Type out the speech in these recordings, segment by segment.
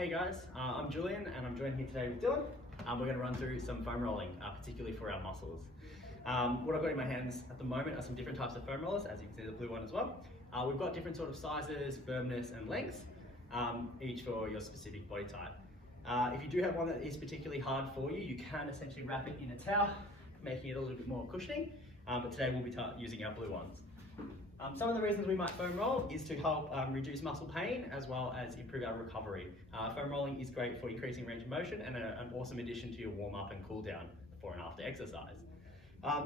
Hey guys, I'm Julian and I'm joined here today with Dylan. We're going to run through some foam rolling, particularly for our muscles. What I've got in my hands at the moment are some different types of foam rollers, as you can see the blue one as well. We've got different sort of sizes, firmness and lengths, each for your specific body type. If you do have one that is particularly hard for you, you can essentially wrap it in a towel, making it a little bit more cushioning, but today we'll be using our blue ones. Some of the reasons we might foam roll is to help reduce muscle pain as well as improve our recovery. Foam rolling is great for increasing range of motion and an awesome addition to your warm up and cool down before and after exercise.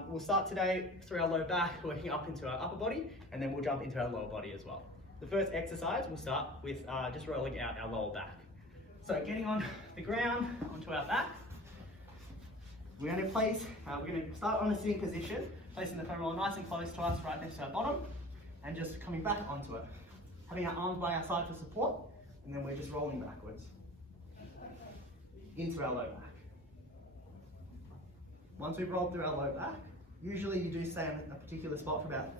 We'll start today through our low back, working up into our upper body, and then we'll jump into our lower body as well. The first exercise, we'll start with just rolling out our lower back. So getting on the ground, onto our back, we're going to start on a sitting position, placing the foam roller nice and close to us, right next to our bottom, and just coming back onto it. Having our arms by our side for support, and then we're just rolling backwards into our low back. Once we've rolled through our low back, usually you do stay on a particular spot for about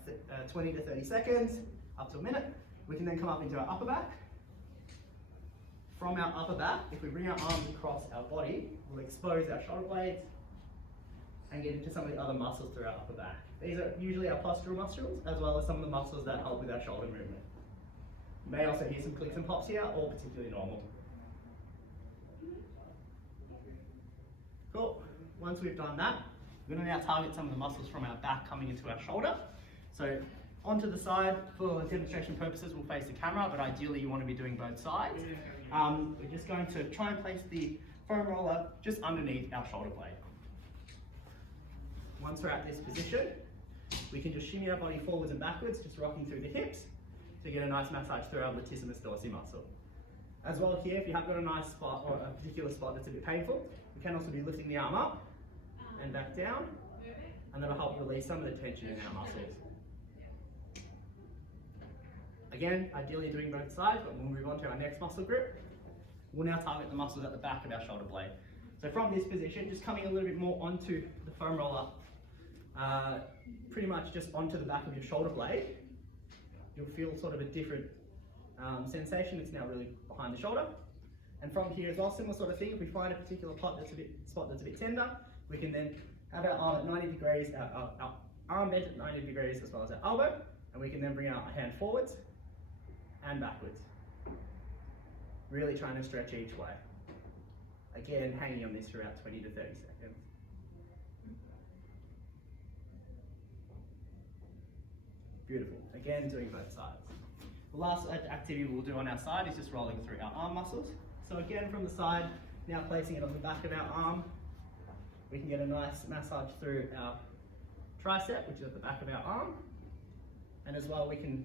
20 to 30 seconds, up to a minute. We can then come up into our upper back. From our upper back, if we bring our arms across our body, we'll expose our shoulder blades and get into some of the other muscles through our upper back. These are usually our postural muscles, as well as some of the muscles that help with our shoulder movement. You may also hear some clicks and pops here, all particularly normal. Cool. Once we've done that, we're going to now target some of the muscles from our back coming into our shoulder. So onto the side, for demonstration purposes, we'll face the camera, but ideally you want to be doing both sides. We're just going to try and place the foam roller just underneath our shoulder blade. Once we're at this position, we can just shimmy our body forwards and backwards, just rocking through the hips to get a nice massage through our latissimus dorsi muscle. As well here, if you have got a nice spot or a particular spot that's a bit painful, we can also be lifting the arm up and back down, and that'll help release some of the tension in our muscles. Again, ideally doing both sides, but we'll move on to our next muscle group. We'll now target the muscles at the back of our shoulder blade. So from this position, just coming a little bit more onto the foam roller, pretty much just onto the back of your shoulder blade, you'll feel sort of a different sensation. It's now really behind the shoulder. And from here as well, similar sort of thing. If we find a particular spot that's a bit tender, we can then have our arm at 90 degrees, our arm bent at 90 degrees as well as our elbow, and we can then bring our hand forwards and backwards. Really trying to stretch each way. Again, hanging on this for about 20 to 30 seconds. Beautiful. Again, doing both sides. The last activity we'll do on our side is just rolling through our arm muscles. So again, from the side, now placing it on the back of our arm, we can get a nice massage through our tricep, which is at the back of our arm. And as well, we can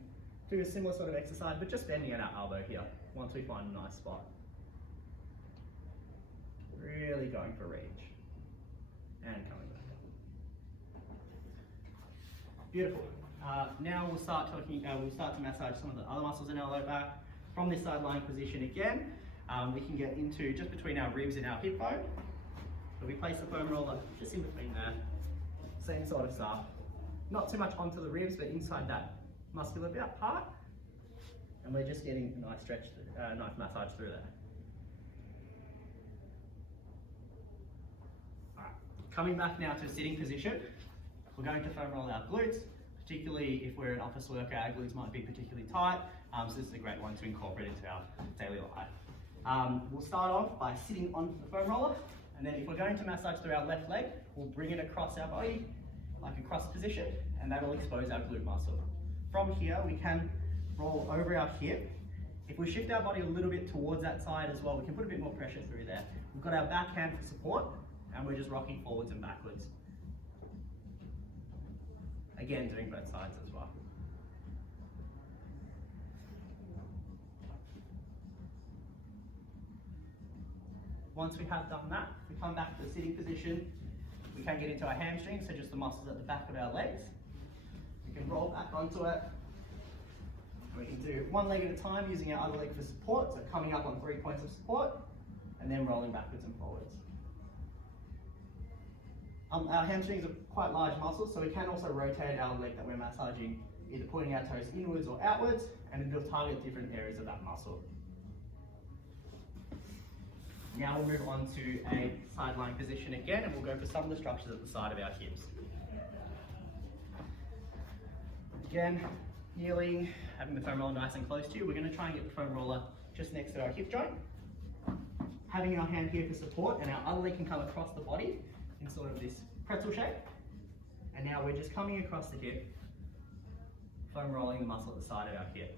do a similar sort of exercise, but just bending at our elbow here, once we find a nice spot. Really going for reach. And coming back up. Beautiful. Now we'll start to massage some of the other muscles in our low back. From this side lying position again, we can get into just between our ribs and our hip bone. So we place the foam roller just in between there. Same sort of stuff. Not too much onto the ribs, but inside that muscular part. And we're just getting a nice stretch, nice massage through there. All right. Coming back now to a sitting position, we're going to foam roll our glutes. Particularly if we're an office worker, our glutes might be particularly tight, so this is a great one to incorporate into our daily life. We'll start off by sitting onto the foam roller, and then if we're going to massage through our left leg, we'll bring it across our body, like a cross position, and that will expose our glute muscle. From here, we can roll over our hip. If we shift our body a little bit towards that side as well, we can put a bit more pressure through there. We've got our back hand for support, and we're just rocking forwards and backwards. Again, doing both sides as well. Once we have done that, we come back to the sitting position. We can get into our hamstrings, so just the muscles at the back of our legs. We can roll back onto it. We can do one leg at a time using our other leg for support, so coming up on 3 points of support, and then rolling backwards and forwards. Our hamstrings are quite large muscles, so we can also rotate our leg that we're massaging, either pointing our toes inwards or outwards, and it'll target different areas of that muscle. Now we'll move on to a side lying position again, and we'll go for some of the structures at the side of our hips. Again, kneeling, having the foam roller nice and close to you. We're going to try and get the foam roller just next to our hip joint. Having our hand here for support, and our other leg can come across the body in sort of this pretzel shape. And now we're just coming across the hip, foam rolling the muscle at the side of our hip.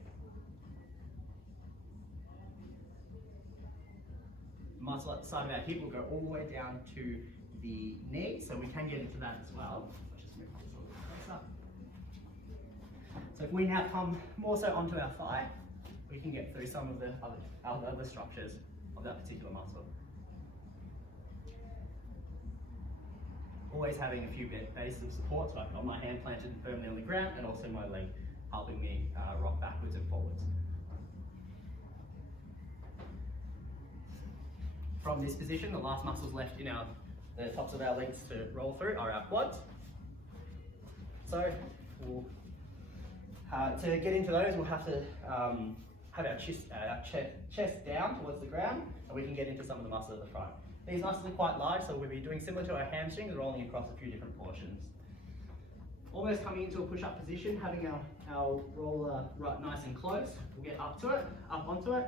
The muscle at the side of our hip will go all the way down to the knee, so we can get into that as well. Let's just move this a little bit closer. So if we now come more so onto our thigh, we can get through some of the other structures of that particular muscle. Always having a few bases of support, so I've got my hand planted firmly on the ground and also my leg helping me rock backwards and forwards. From this position, the last muscles left in the tops of our legs to roll through are our quads. So to get into those, we'll have to have our chest down towards the ground, and we can get into some of the muscles at the front. These muscles are quite large, so we'll be doing similar to our hamstrings, rolling across a few different portions. Almost coming into a push-up position, having our roller right nice and close. We'll get up onto it,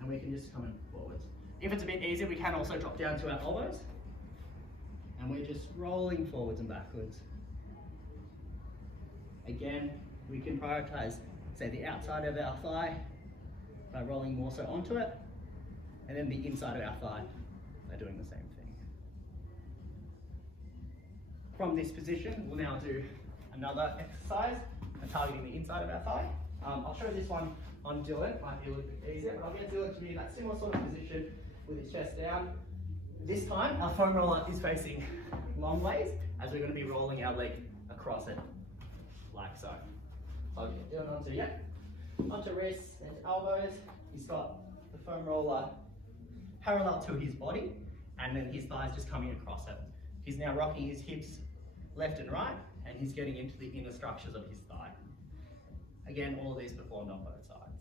and we can just come in forwards. If it's a bit easier, we can also drop down to our elbows, and we're just rolling forwards and backwards. Again, we can prioritize, say, the outside of our thigh by rolling more so onto it, and then the inside of our thigh by doing the same thing. From this position, we'll now do another exercise targeting the inside of our thigh. I'll show this one on Dylan, might be a little bit easier, but I'll get Dylan to be in that similar sort of position with his chest down. This time, our foam roller is facing long ways, as we're going to be rolling our leg across it, like so. So I'll get Dylan onto wrists and elbows. He's got the foam roller parallel to his body, and then his thighs just coming across it. He's now rocking his hips left and right, and he's getting into the inner structures of his thigh. Again, all of these performed on both sides.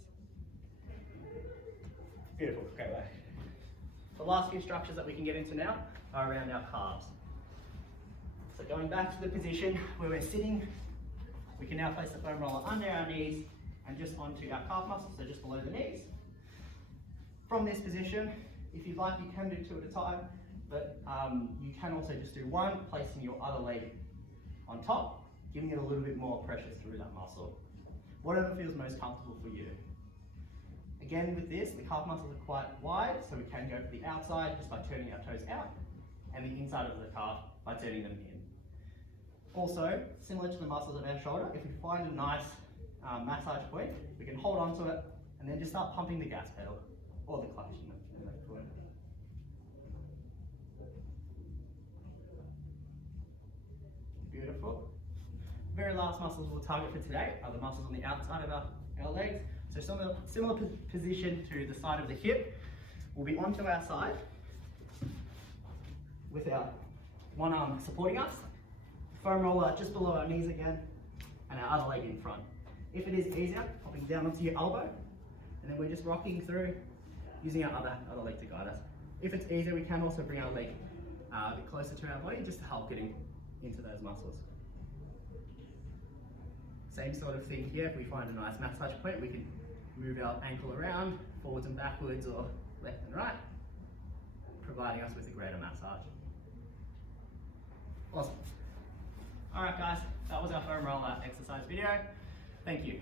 Beautiful, great work. The last few structures that we can get into now are around our calves. So going back to the position where we're sitting, we can now place the foam roller under our knees and just onto our calf muscles, so just below the knees. From this position, if you'd like, you can do two at a time, but you can also just do one, placing your other leg on top, giving it a little bit more pressure through that muscle. Whatever feels most comfortable for you. Again, with this, the calf muscles are quite wide, so we can go for the outside just by turning our toes out, and the inside of the calf by turning them in. Also, similar to the muscles of our shoulder, if we find a nice massage point, we can hold onto it and then just start pumping the gas pedal or the clutch in the left foot. Beautiful. Very last muscles we'll target for today are the muscles on the outside of our legs. So similar position to the side of the hip. We'll be onto our side with our one arm supporting us, foam roller just below our knees again, and our other leg in front. If it is easier, popping down onto your elbow, and then we're just rocking through using our other leg to guide us. If it's easier, we can also bring our leg a bit closer to our body just to help getting into those muscles. Same sort of thing here. If we find a nice massage point, we can move our ankle around, forwards and backwards or left and right, providing us with a greater massage. Awesome. All right, guys, that was our foam roller exercise video. Thank you.